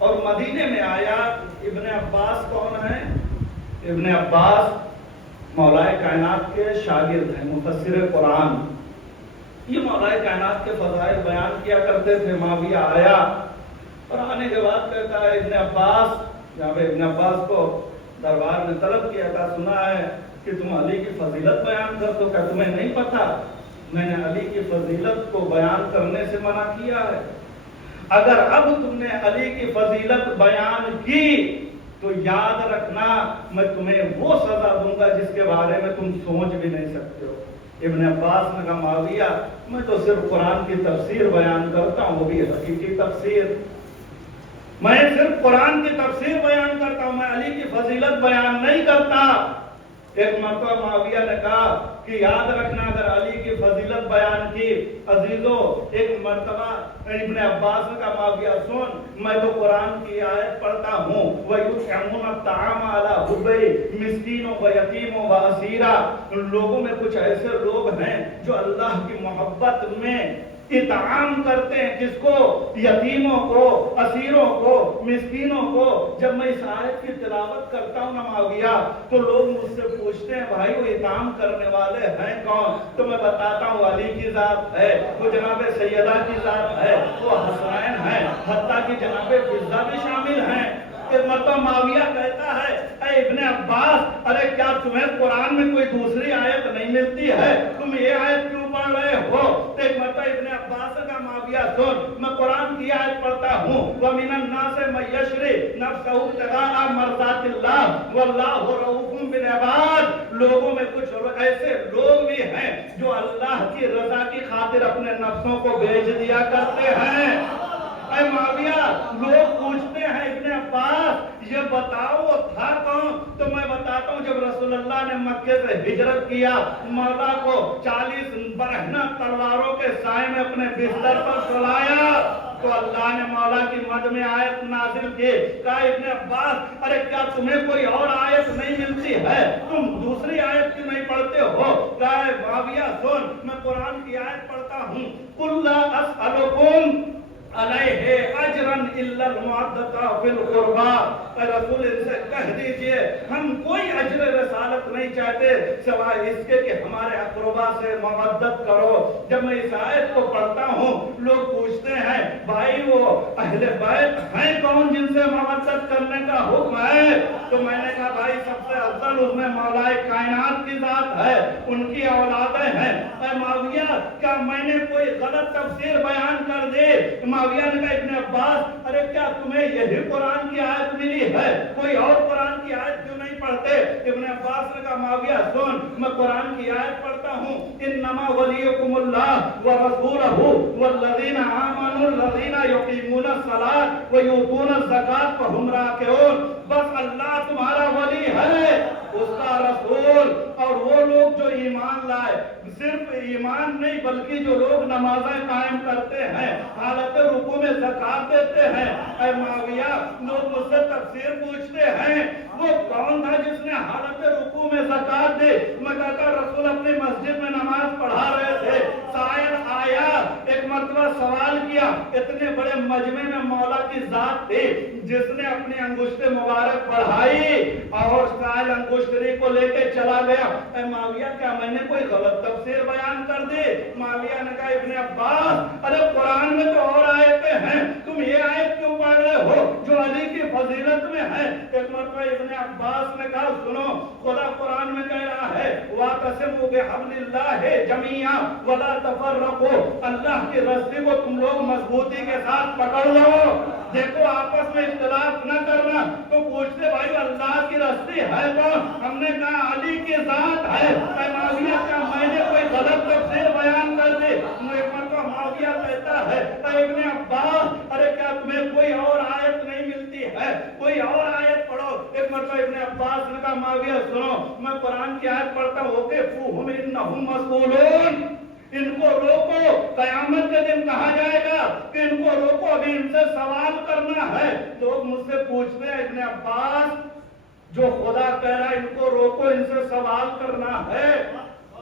اور مدینے میں آیا۔ ابن عباس کون ہیں؟ ابن عباس مولا کائنات کے شاگرد ہیں، مفسر قرآن۔ یہ مولا کائنات کے فضائل بیان کیا کرتے تھے۔ معاویہ آیا اور آنے کے بعد کہتا ہے ابن عباس، جہاں پہ ابن عباس کو دربار میں طلب کیا تھا، سنا ہے کہ تم علی کی فضیلت بیان کر دو، کہ تمہیں نہیں پتا میں نے علی کی فضیلت کو بیان کرنے سے منع کیا ہے؟ اگر اب تم نے علی کی فضیلت بیان کی تو یاد رکھنا میں تمہیں وہ سزا دوں گا جس کے بارے میں تم سوچ بھی نہیں سکتے ہو۔ ابن عباس نے کہا معاویہ میں تو صرف قرآن کی تفسیر بیان کرتا ہوں، وہ بھی حقیقی تفسیر، میں صرف قرآن کی تفسیر بیان کرتا ہوں، میں علی کی فضیلت بیان نہیں کرتا۔ ایک مرتبہ معاویہ نے کہا کہ یاد رکھنا اگر علی کی فضیلت بیان کی، عزیزو ایک مرتبہ ابن عباس نے کہا معاویہ سن، میں تو قرآن کی آیت پڑھتا ہوں، وَيُطْعِمُونَ الطَّعَامَ عَلَىٰ حُبِّهِ مسکینوں و یتیموں و اسیرا، لوگوں میں کچھ ایسے لوگ ہیں جو اللہ کی محبت میں اطعام کرتے ہیں، کس کو؟ یتیموں کو، اسیروں کو، مسکینوں کو۔ جب میں اس آیت کی تلاوت کرتا ہوں نا معاویہ، تو لوگ مجھ سے پوچھتے ہیں بھائی وہ اطعام کرنے والے ہیں کون؟ تو میں بتاتا ہوں علی کی ذات ہے، وہ جناب سیدہ کی ذات ہے، وہ حسنین ہیں، حتیٰ کہ جناب فضہ بھی شامل ہیں۔ ایک مرتبہ معاویہ کہتا ہے اے ابن عباس، ارے کیا تمہیں قرآن میں کوئی دوسری آیت نہیں ملتی ہے؟ تم یہ آیت کیوں پڑھ رہے ہو؟ تو ایک مرتبہ ابن عباس کا معاویہ سن، میں قرآن کی آیت پڑھتا ہوں، وَمِنَ النَّاسِ مَن يَشْرِي نَفْسَهُ ابْتِغَاءَ مَرْضَاتِ اللَّهِ وَاللَّهُ رَءُوفٌ بِالْعِبَادِ۔ لوگوں میں کچھ ایسے لوگ بھی ہیں جو اللہ کی رضا کی خاطر اپنے نفسوں کو بیچ دیا کرتے ہیں۔ اے معاویہ لوگ پوچھتے ہیں ابن عباس یہ بتاؤ وہ تھا کون؟ تو میں بتاتا ہوں جب رسول اللہ نے مکے سے ہجرت کیا، مولا کو 40 برہنہ تلواروں کے سائے میں اپنے بستر پر سلایا، تو اللہ نے مولا کی مد میں آیت نازل کی، کہا ابن عباس ارے کیا تمہیں کوئی اور آیت نہیں ملتی ہے؟ تم دوسری آیت کیوں نہیں پڑھتے ہو؟ کہا معاویہ سن، میں قرآن کی آیت پڑھتا ہوں، قُلْ لَا أَسْأَلُكُمْ علیہ اجرن الا المعدۃ فی القربى، اے رسول ان سے کہہ دیجئے ہم کوئی اجر رسالت نہیں چاہتے سوائے اس کے کہ ہمارے اقربا سے مودت کرو۔ جب میں اس آیت کو پڑھتا ہوں لوگ پوچھتے ہیں بھائی وہ اہل بیت ہیں کون جن سے مودت کرنے کا حکم ہے؟ تو میں نے کہا بھائی سب سے افضل اس میں مولا کائنات کی ذات ہے، ان کی اولادیں ہیں۔ اے معاویہ کیا میں نے کوئی غلط تفسیر بیان کر دی؟ معاویہ نے کہا ابن عباس ارے کیا تمہیں یہی قرآن کی آیت ملی ہے؟ کوئی اور قرآن کی آیت کیوں نہیں پڑھتے؟ ابن عباس نے کہا معاویہ سن، میں قرآن کی آیت پڑھتا ہوں، انما ولیکم اللہ ورسولہ والذین آمنوا الذین یقیمون الصلاۃ ویؤتون الزکاۃ وہم راکعون۔ بس اللہ تمہارا ولی ہے، اس کا رسول اور وہ لوگ جو ایمان لائے، صرف ایمان نہیں بلکہ جو لوگ نمازیں قائم کرتے ہیں، حالت رکوع میں زکات دیتے ہیں۔ اے معاویہ لوگ مجھ سے تفسیر پوچھتے ہیں وہ کون تھا جس نے حالت رکوع میں زکات دی؟ میں کہتا رسول اپنی مسجد میں نماز پڑھا رہے تھے، سائل آیا ایک مرتبہ سوال کیا، اتنے بڑے مجمع میں مولا کی ذات تھی جس نے اپنی انگشت مبارک بڑھائی اور سائل انگشتری کو لے کے چلا گیا۔ اے معاویہ کیا میں نے کوئی غلط تفسیر بیان کر دی؟ معاویہ نے کہا ابن عباس ارے قرآن میں تو اور آیتیں ہیں، تم یہ آیت کیوں پڑھ رہے ہو جو علی کی فضیلت میں ہے؟ ایک مرتبہ ابن عباس نے کہا سنو خدا قرآن میں کہہ رہا ہے وَاعْتَصِمُوا بِحَبْلِ اللَّهِ جَمِيعًا وَلَا تَفَرَّقُوا، اللہ کی رسی کو تم لوگ مضبوطی کے ساتھ پکڑ لو، دیکھو آپس میں اختلاف نہ کرنا۔ تو پوچھتے بھائی اللہ کی رسی ہے کون؟ ہم نے کہا علی کی ذات ہے۔ اے معاویہ کیا میں نے کوئی غلط تفسیر بیان کر دی؟ ایک مرتبہ معاویہ کہتا ہے اے ابن عباس ارے کیا تمہیں کوئی اور آیت نہیں ملتی ہے؟ کوئی اور آیت پڑھو۔ ایک مرتبہ ابن عباس نے کہا معاویہ سنو میں قرآن کی آیت پڑھتا ہوں، وَقِفُوهُمْ إِنَّهُمْ مسئولون، ان کو روکو، قیامت کے دن کہا جائے گا کہ ان کو روکو ابھی ان سے سوال کرنا ہے۔ لوگ مجھ سے پوچھتے ہیں ابن عباس جو خدا کہہ رہا ہے ان کو روکو ان سے سوال کرنا ہے،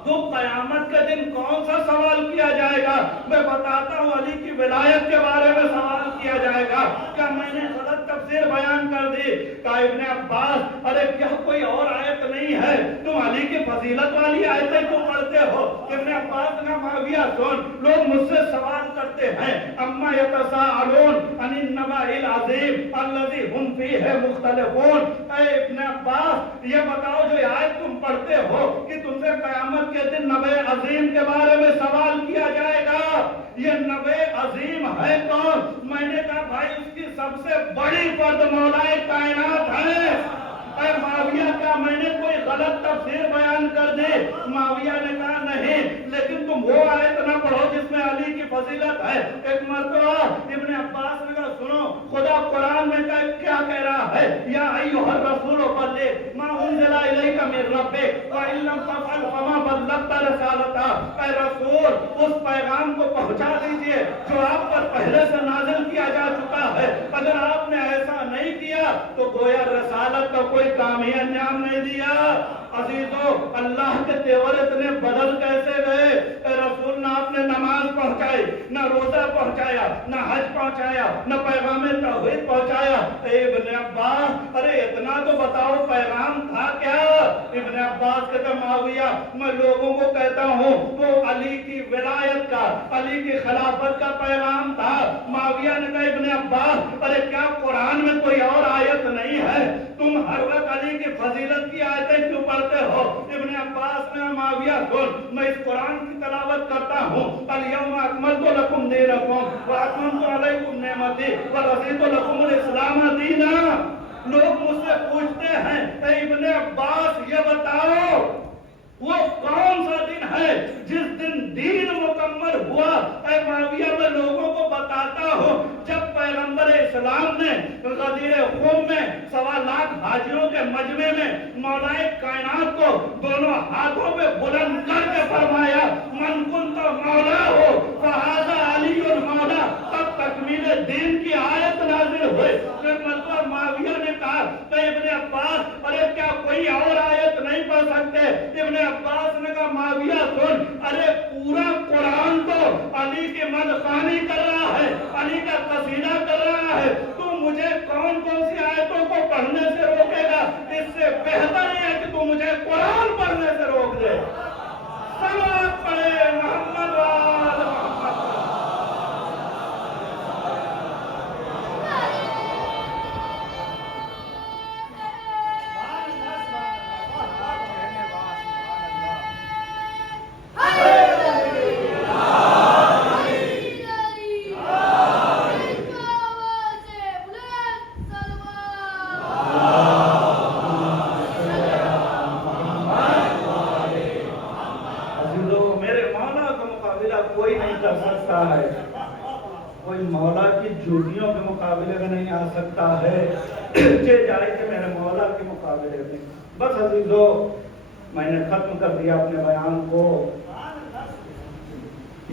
تو قیامت کے دن کون سا سوال کیا جائے گا؟ میں بتاتا ہوں علی کی ولایت کے بارے میں سوال کیا جائے گا۔ کیا میں نے نے غلط تفسیر بیان کر دی. کہا ابن عباس ارے کیا کوئی اور آیت نہیں ہے؟ تم علی کی فضیلت والی آیتیں کیوں پڑھتے ہو؟ ابن عباس نے معاویہ سن، لوگ مجھ سے سوال کرتے ہیں اما یتساءلون عن النبأ العظیم الذی ہم فیہ مختلفون. اے ابن عباس یہ بتاؤ جو آیت تم پڑھتے ہو کہ تم سے قیامت کے دن نبأ عظیم کے بارے میں سوال کیا جائے گا، یہ نبأ عظیم ہے کون؟ میں نے کہا بھائی اس کی سب سے بڑی فرد مولا کائنات ہے. اے معاویہ کیا میں نے کوئی غلط تفسیر بیان کر دی؟ معاویہ نے کہا نہیں، لیکن تم وہ آیت نہ پڑھو جس میں علی کی فضیلت ہے. ایک مرتبہ ابن عباس نے کہا سنو خدا قرآن میں کیا کہہ رہا ہے، یا ایھا الرسول بلغ ما انزل الیک من ربک وان لم تفعل فما بلغت رسالتہ. اے رسول اس پیغام کو پہنچا دیجئے جو آپ پر پہلے سے نازل کیا جا چکا ہے. اگر آپ نے ایسا نہیں کیا تو گویا رسالت کا کوئی کام ہی انجام نہیں دیا. عزیزو اللہ کے تیور اتنے بدل کیسے گئے؟ اے رسول نہ آپ نے نماز پہنچائی، نہ روزہ پہنچایا، نہ حج پہنچایا، نہ پیغام توحید پہنچایا. اے ابن عباس ارے اتنا تو بتاؤ پیغام تھا کیا؟ ابن عباس کہتا معاویہ میں لوگوں کو کہتا ہوں وہ علی کی ولایت کا، علی کی خلافت کا پیغام تھا. معاویہ نے کہا ابن عباس ارے کیا قرآن میں کوئی اور آیت نہیں ہے؟ تم ہر وقت علی کی فضیلت کی آیتیں کیوں پڑھتے ہو؟ ابن عباس نے معاویہ سن میں اس قرآن کی تلاوت کرتا ہوں الیوم اکملت لکم دینکم واتممت علیکم نعمتی ورضیت لکم الاسلام دینا. لوگ مجھ سے پوچھتے ہیں اے ابن عباس یہ بتاؤ وہ کون سا دن ہے جس دن دین مکمل ہوا؟ اے معاویہ میں لوگوں کو بتاتا ہوں جب پیغمبر اسلام نے غدیر خم میں 1.25 لاکھ حاجیوں کے مجمع میں مولا کائنات کو دونوں ہاتھوں پہ بلند کر کے فرمایا من کنت مولا ہو فہذا علی المولا، تب تکمیل دین کی آیت نازل ہوئی. پھر مطلب معاویہ نے کہا کہ ابن عباس ارے کیا کوئی اور آیت نہیں پڑھ سکتے؟ ابن عباس نے کہا معاویہ سن ارے پورا قرآن تو علی کی مدخانی کر رہا ہے، علی کا قصیدہ کر رہا ہے. تو مجھے کون کون سی آیتوں کو پڑھنے سے روکے گا؟ اس سے بہتر ہے کہ تو مجھے قرآن پڑھنے سے روک دے. صلوات پڑھے محمد وآل محمد. کوئی مولا کی جوتیوں کے مقابلے میں نہیں آ سکتا ہے، جائے کہ میرے مولا کے مقابلے میں. بس عزیزو میں نے ختم کر دیا اپنے بیان کو.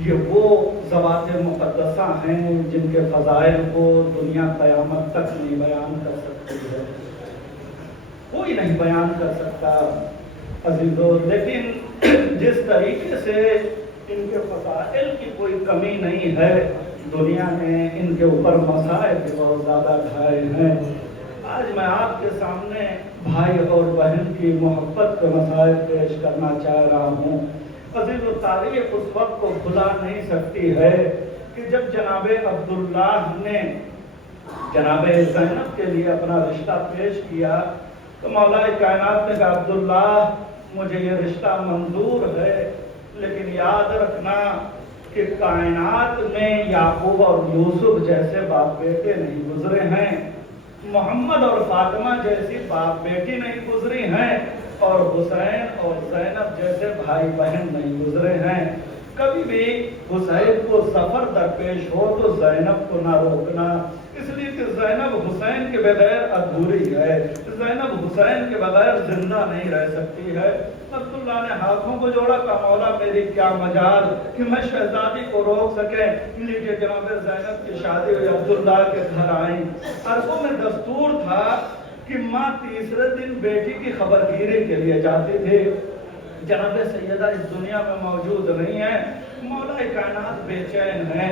یہ وہ ذوات مقدسہ ہیں جن کے فضائل کو دنیا قیامت تک نہیں بیان کر سکتی ہے، کوئی نہیں بیان کر سکتا عزیزو. لیکن جس طریقے سے ان کے فضائل کی کوئی کمی نہیں ہے، دنیا نے ان کے اوپر مسائل بھی بہت زیادہ ڈھائے ہیں. آج میں آپ کے سامنے بھائی اور بہن کی محبت کے مسائل پیش کرنا چاہ رہا ہوں. عزیز و تاریخ اس وقت کو بھلا نہیں سکتی ہے کہ جب جناب عبداللہ نے جناب زینب کے لیے اپنا رشتہ پیش کیا تو مولا کائنات نے کہا عبداللہ مجھے یہ رشتہ منظور ہے، لیکن یاد رکھنا کہ کائنات میں یعقوب اور یوسف جیسے باپ بیٹے نہیں گزرے ہیں، محمد اور فاطمہ جیسی باپ بیٹی نہیں گزری ہیں، اور حسین اور زینب جیسے بھائی بہن نہیں گزرے ہیں. کبھی بھی حسین کو سفر درپیش ہو تو زینب کو نہ روکنا، اس لیے کہ زینب حسین کے بغیر ادھوری ہے، زینب حسین کے بغیر زندہ نہیں رہ سکتی ہے. عبداللہ نے ہاتھوں کو جوڑا کہ مولا میری کیا مجال کہ میں شہزادی کو روک سکے. لیکن جناب زینب کی شادی ہوئی، عبداللہ کے گھر آئیں. عربوں میں دستور تھا کہ ماں تیسرے دن بیٹی کی خبرگیری کے لیے جاتی تھی. جناب سیدہ اس دنیا میں موجود نہیں ہے، مولا کائنات بے چین ہیں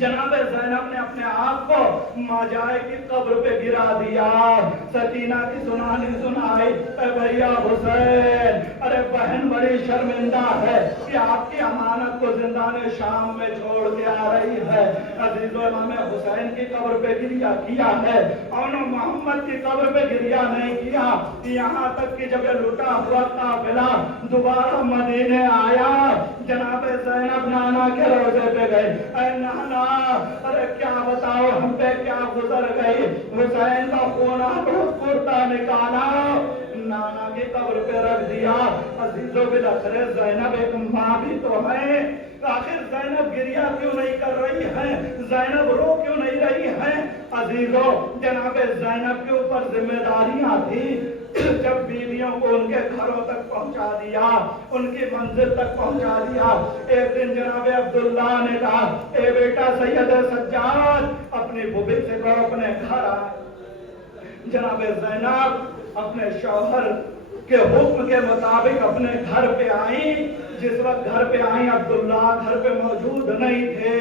جناب زینب نے اپنے آپ کو ماجائے کی قبر پہ گرا دیا. سکینہ کی سنائی اے بھیا حسین, ارے بہن بڑی شرمندہ ہے کہ آپ کی امانت کو زندان شام میں چھوڑ کے آ رہی ہے. عزیزو, امام حسین کی قبر پہ گریا کیا ہے, اور محمد کی قبر پہ گریا نہیں کیا. یہاں تک کہ جب یہ لٹا ہوا قافلہ دوبارہ مدینے آیا, جناب زینب نانا کے روزے پہ گئے. اے نانا, ارے کیا بتاؤ ہم پہ کیا گزر گئی. حسین کا خون کرتا نکالا, نانا کی قبر پہ رکھ دیا. عزیزو بالاخر زینب ایک ماں بھی تو ہے. آخر زینب گریا کیوں نہیں کر رہی ہے, زینب رو کیوں نہیں رہی ہے. عزیزو, جناب زینب کے اوپر ذمہ داریاں تھی. جب بیویوں کو ان کے گھروں تک پہنچا دیا, ان کی منزل تک پہنچا دیا, ایک دن جناب عبداللہ نے کہا اے بیٹا سید سجاد, اپنی بھوبی سے کہو اپنے گھر آئے. جناب زینب اپنے شوہر کے حکم کے مطابق اپنے گھر پہ آئیں. جس وقت گھر پہ آئیں عبداللہ گھر پہ موجود نہیں تھے.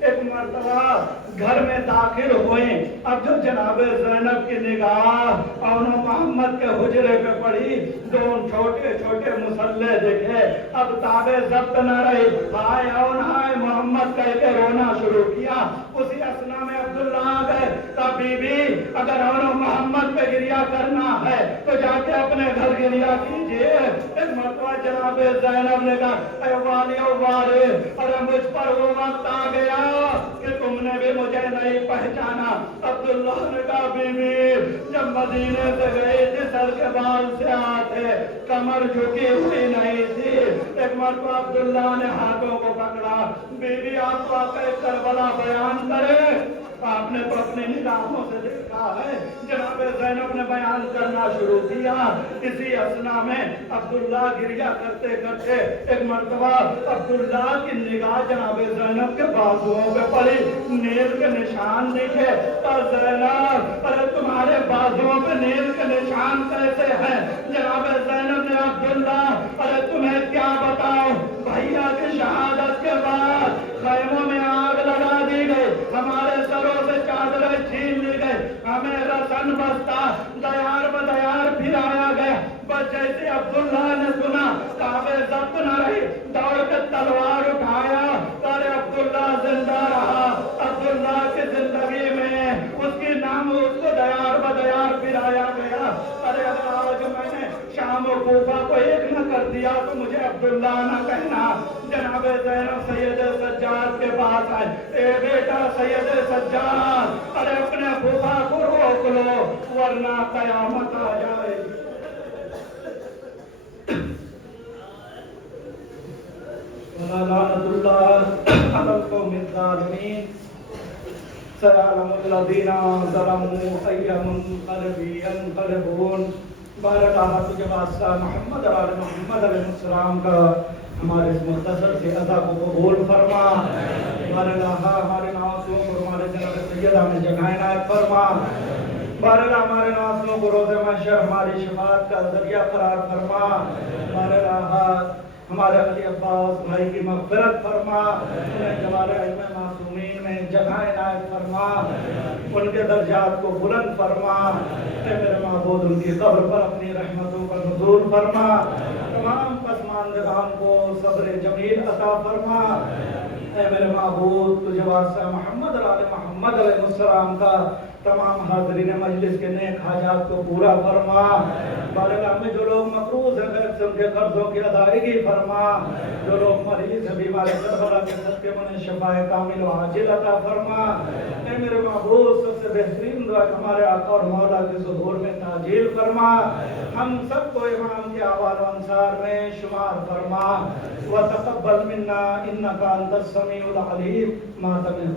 ایک مرتبہ گھر میں داخل ہوئے. اب جو جناب زینب کی نگاہ اور محمد کے حجرے پہ پڑی, دو چھوٹے چھوٹے مسلح دیکھے. اب تابے ضبط نہ رہی, ہائے اور ہائے محمد کہہ کے رونا شروع کیا. اسی اسنا میں عبداللہ آ گئے. کہا بی بی, اگر محمد پہ گریا کرنا ہے تو جا کے اپنے گھر گریا کیجئے. ایک مرتبہ جناب زینب نے کہا اے والی او والی, ارے مجھ پر وہ وقت آ گیا کہ تم نے بھی مجھے نہیں پہچانا. عبداللہ نے کہا بی بی, جب مدینے سے گئے تھے سر کے بال سے آتے, کمر جھکی ہوئی نہیں تھی. ایک مرتبہ عبداللہ نے ہاتھوں کو پکڑا. بی بی آپ واقعہ کربلا بیان کرے. آپ نے تو اپنی نگاہوں سے دیکھا ہے. جناب زینب نے بیان کرنا شروع کیا. اسی اسنا میں عبداللہ گریا کرتے کرتے ایک مرتبہ عبداللہ کی نگاہ جناب زینب کے بازوؤں پہ پڑی. نیل کے نشان دیکھے. اور زینب, ارے تمہارے بازوؤں پہ نیل کے نشان کیسے ہیں. جناب زینب نے عبداللہ, ارے تمہیں کیا بتاؤ, بھیا کی شہادت کے بعد خیموں میں آگ لگا دی گئی, ہمارے سروں سے چادریں چھین لی گئی, ہمیں رسن بستہ دیار بدیار پھرایا گیا. بس جیسے عبداللہ نے سنا کعبے ضبط نہ رہی, دوڑ کے تلوار اٹھایا. ارے عبداللہ زندہ رہا. عبداللہ کی زندگی میں اس کی نام اس کو دیار بدیار پھرایا گیا. ارے اگر آج میں نے شام و کوفہ کو ایک نہ کر دیا تو مجھے عبداللہ نہ کہنا. جناب زینب سید سجاد کے پاس آئے. اے بیٹا سید سجاد, ارے اپنے پھوپھا کو روک لو ورنہ قیامت آ جائے. لعنت اللہ علی القوم الظالمین. سيعلم الذين ظلموا أي منقلب ينقلبون. بارک اللہ تجھے واسطہ محمد اور محمد علیہ السلام کا ہمارے اس مختصر سے ادا کو قبول فرما. بارک اللہ ہمارے ناصروں کو ہمارے جناب سیدہ میں جگہ عنایت فرما. بارک اللہ ہمارے ناصروں کو روز محشر ہماری شفاعت کا ذریعہ قرار فرما. بارک اللہ ہمارے علی عباس بھائی کی مغفرت فرما. انہیں جمال علم معصومین میں جگہ عنایت فرما. ان کے درجات کو بلند فرما. اے میرے معبود, ان کی قبر پر اپنی رحمتوں کا نزول فرما. تمام پسماندگان کو صبر جمیل عطا فرما. اے میرے معبود, تجھے واسطہ محمد اور آل محمد علیہ السلام کا تمام حاضرین مجلس کے نیک حاجات کو پورا فرما. بارگاہ میں جو لوگ مقروض ہیں غیر سے ان کے قرضوں کی ادائیگی فرما. جو لوگ مریض ہیں بیمار کربلا کے صدقے میں شفائے کامل و عاجل عطا فرما. اے میرے معبود, سب سے بہترین دعا ہمارے آقا اور مولا کے ظہور میں تعجیل فرما. ہم سب کو امام کے احوال و انصار میں شمار فرما. وتقبل منا انک انت السمیع العلیم. ماتم